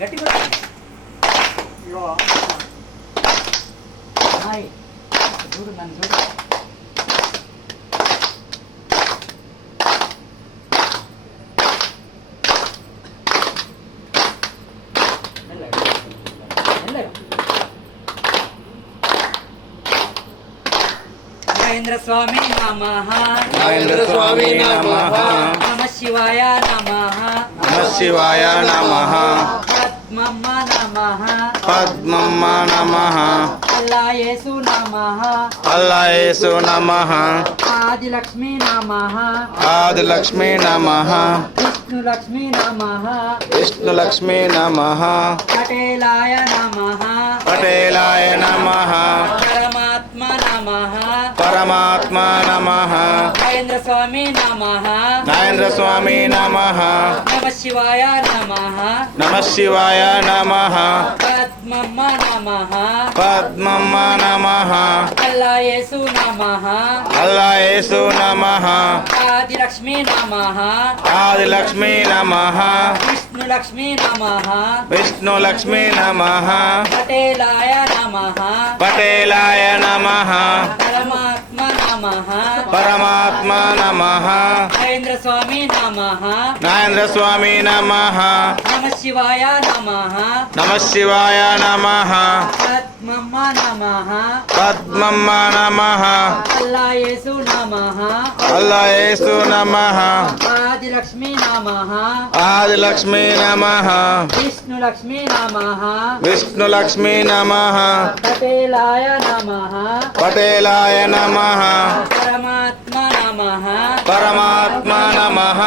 చూడు నన్ను చూడు. మహేంద్ర స్వామి నమః. మహేంద్ర స్వామి నమః. నమ శివాయ నమః. నమ శివాయ నమః. పద్మమ్మ నమః. పద్మమ్మ నమః. అల్లాయేసు నమః. అల్లాయేసు నమః. ఆదిలక్ష్మి నమః. ఆదిలక్ష్మి నమః. విష్ణులక్ష్మి నమః. విష్ణులక్ష్మి నమః. పటేలాయ నమః. పటేలాయ నమః. పరమాత్మ నమః. పరమాత్మ నమః. మహేంద్ర స్వామి నమః. మహేంద్ర స్వామి నమః. నమ శివాయ నమః. నమ శివాయ నమః. పద్మమ్మ నమః. పద్మమ్మ నమః. అల్లాయేసు నమః. అల్లాయేసు నమః. ఆదిలక్ష్మి నమః. ఆదిలక్ష్మి నమః. విష్ణులక్ష్మి నమః. విష్ణులక్ష్మి నమః. పటేలాయ నమః. పటేలాయ నమః. పరమాత్మ నమః. పరమాత్మ నమః. మహేంద్ర స్వామి నమః. మహేంద్ర స్వామి నమః. నమ శివాయ నమః. నమ శివాయ నమః. పద్మమ్మ నమః. పద్మమ్మ నమః. అల్లాయేసు నమః. అల్లాయేసు నమః. ఆదిలక్ష్మి నమః. ఆదిలక్ష్మి నమః. విష్ణులక్ష్మి నమః. విష్ణులక్ష్మి నమః. పటేలాయ నమః. పటేలాయ నమః. పరమాత్మ నమః. పరమాత్మ నమః.